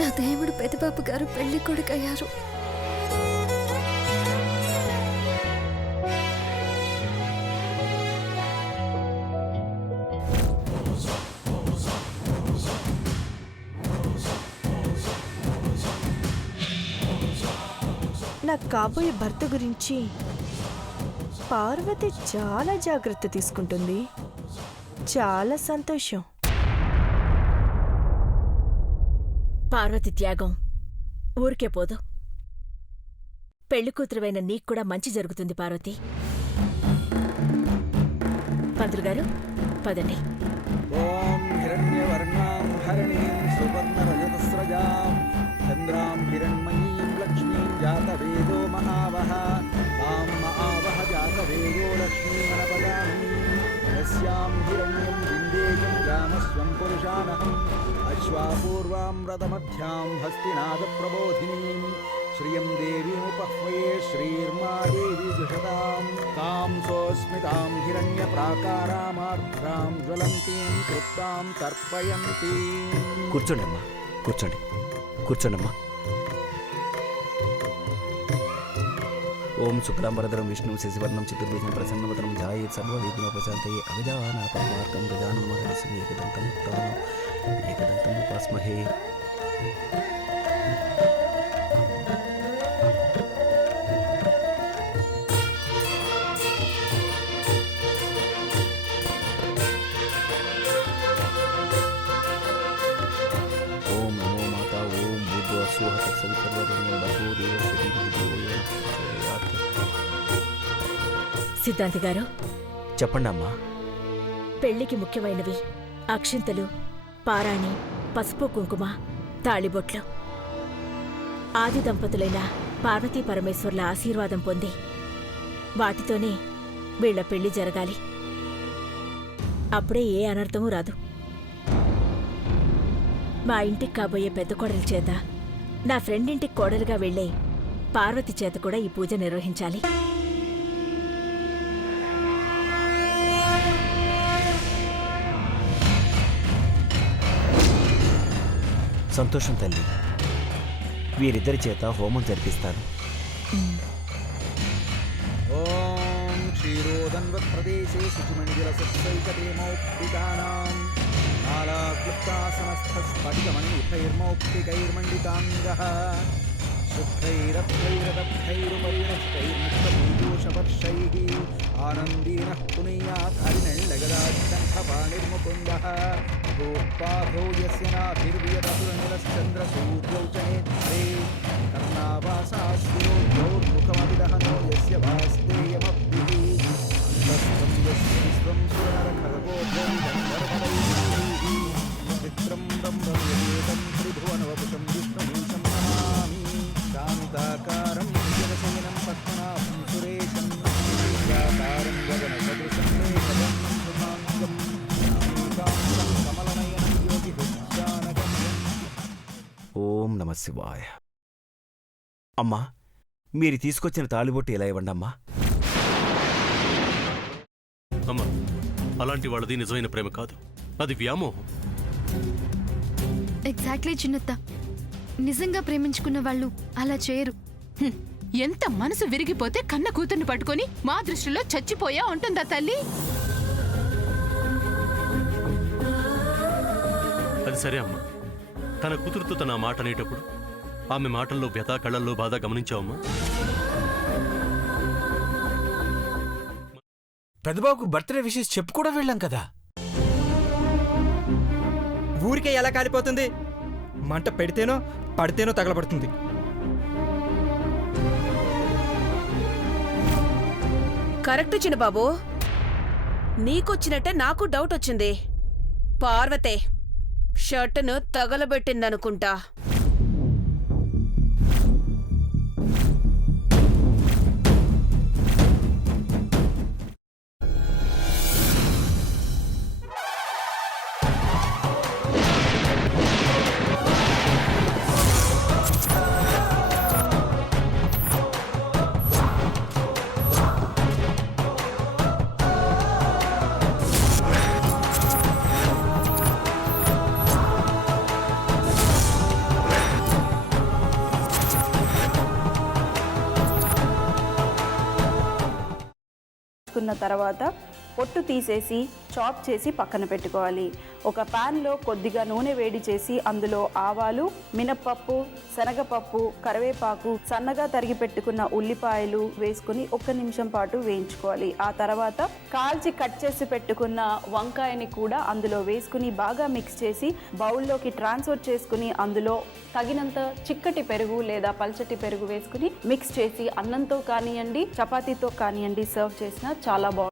నా దేవుడు పెదబాబు గారు పెళ్లి కొడుకయ్యారు. నా కాబోయే భర్త గురించి పార్వతి చాలా జాగ్రత్త తీసుకుంటుంది. చాలా సంతోషం. పార్వతి త్యాగం ఊరికే పోదు. పెళ్లి కూతురువైన నీక్కూడా మంచి జరుగుతుంది పార్వతి. పంతులు గారు పదండి. ఓం హిరణ్యవర్ణాం హరిణీం సువర్ణరజతస్రజాం చంద్రాం హిరణ్మయీం లక్ష్మీం జాతవేదో మహావహ తాం మహావహ జాతవేదో లక్ష్మీమనపదామి యస్యాం హిరణ్యం విందేయం రామస్వం పురుషానహం అశ్వాపూర్వాం రథమధ్యాం హస్తినాదప్రబోధినీం శ్రియం దేవీముపహ్వయే శ్రీర్మా దేవి దుషతాం తాం సోస్మితాం హిరణ్యప్రాకారామార్ద్రాం జ్వలంతీం తృప్తాం తర్పయంతి. కూర్చోండి అమ్మా, కూర్చోండి, కూర్చోండమ్మా. ఓం శుక్లాంబరధరం విష్ణు శశివర్ణం చతుర్భుజం ప్రసన్నవదనం ధ్యాయేత్ సర్వవిఘ్నోపశాంతయే అవిధానాపమార్గం గజానన మహర్షిం ఏకదంతం ఉత్తానం ఏకదంతం ఉపాస్మహే. ఓం నమో మాతా ఓం భూర్భువస్సుః తత్సవితుర్వరేణ్యం భర్గో దేవస్య ధీమహి ధియో యో నః ప్రచోదయాత్. సిద్ధాంతి గారు చెప్పండి అమ్మా. పెళ్లికి ముఖ్యమైనవి అక్షింతలు, పారాణి, పసుపు కుంకుమ, తాళిబొట్లు. ఆది దంపతులైన పార్వతీ పరమేశ్వర్ల ఆశీర్వాదం పొంది వాటితోనే వీళ్ల పెళ్లి జరగాలి. అప్పుడే ఏ అనర్థమూ రాదు. మా ఇంటికి కాబోయే పెద్ద కోడలి చేత నా ఫ్రెండ్ ఇంటికి కోడలుగా వెళ్లే పార్వతి చేత కూడా ఈ పూజ నిర్వహించాలి. సంతోషం తల్లి. వీరిద్దరి చేత హోమం జరిపిస్తాను. ఓం క్షీరోదన్వత్ ప్రదేశే శుచిమండిలసత్సైకతేమౌక్తికానాం నాలాక్లుప్తాసనస్థస్ఫటికమణిభైర్మౌక్తికైర్మండితాంగః శుద్ధైరత్రైరదత్తైరుపరిణష్టైర్ముక్తపూజోషవర్షైः ఆనందీనః పునీయాత్ హరిణల్లగదాశంఖపాణిర్ముకుందः భూపాధో యస్య నాభిర్వియదసురనిలశ్చంద్రసూర్యౌ చ నేత్రే కర్ణావాసాస్యోర్ముఖమభిదహనో యస్య వాస్తేయమబ్ధిః అంతస్థం యస్య విశ్వం సురనరఖగోద్గైర్గంధర్వదైః చిత్రం బ్రహ్మం యదేకం త్రిభువనవపుషం విష్ణుమూషం నమామి శాంతాకారం జగశయనం పద్మనాభం సురేశం శాకారం గగనసదృశం మేఘవర్ణం శుభాంగం శాంతాంతం కమలనయనం యోగి హృజ్జానగమ్యం. ఓం నమ శివాయ. అమ్మా, మీరు తీసుకొచ్చిన తాళిబొట్టు ఇలా ఇవ్వండి అమ్మా. అమ్మా, అలాంటి వాళ్ళది నిజమైన ప్రేమ కాదు, అది వ్యామోహం. ఎగ్జాక్ట్లీ చిన్నత్త. నిజంగా ప్రేమించుకున్న వాళ్ళు అలా చేయరు. ఎంత మనసు విరిగిపోతే కన్న కూతుర్ని పట్టుకొని మా దృష్టిలో చచ్చిపోయా ఉంటుందా తల్లి? అది సరే అమ్మా, తన కూతురుతో తన మాట అనేటప్పుడు ఆమె మాటల్లో వ్యథ, కళ్ళల్లో బాధ గమనించావమ్మా? పెద్దబాబుకు బర్త్డే విషెస్ చెప్పు కూడా వెళ్ళాం కదా. ఊరికే ఎలా కాలిపోతుంది? మంట పెడితేనో పడితేనో తగలబడుతుంది. కరెక్ట్ చిన్నబాబు, నీకొచ్చినట్టే నాకు డౌట్ వచ్చింది. పార్వతే షర్టును తగలబెట్టిందనుకుంటా. తీసుకున్న తర్వాత పొట్టు తీసేసి చాప్ చేసి పక్కన పెట్టుకోవాలి. ఒక ప్యాన్లో కొద్దిగా నూనె వేడి చేసి అందులో ఆవాలు, మినప్పప్పు, శనగపప్పు, కరివేపాకు, సన్నగా తరిగి పెట్టుకున్న ఉల్లిపాయలు వేసుకుని 1 నిమిషం పాటు వేయించుకోవాలి. ఆ తర్వాత కాల్చి కట్ చేసి పెట్టుకున్న వంకాయని కూడా అందులో వేసుకుని బాగా మిక్స్ చేసి బౌల్లోకి ట్రాన్స్ఫర్ చేసుకుని అందులో తగినంత చిక్కటి పెరుగు లేదా పల్చటి పెరుగు వేసుకుని మిక్స్ చేసి అన్నంతో కానివ్వండి, చపాతీతో కానివ్వండి సర్వ్ చేసినా చాలా బాగుంటుంది.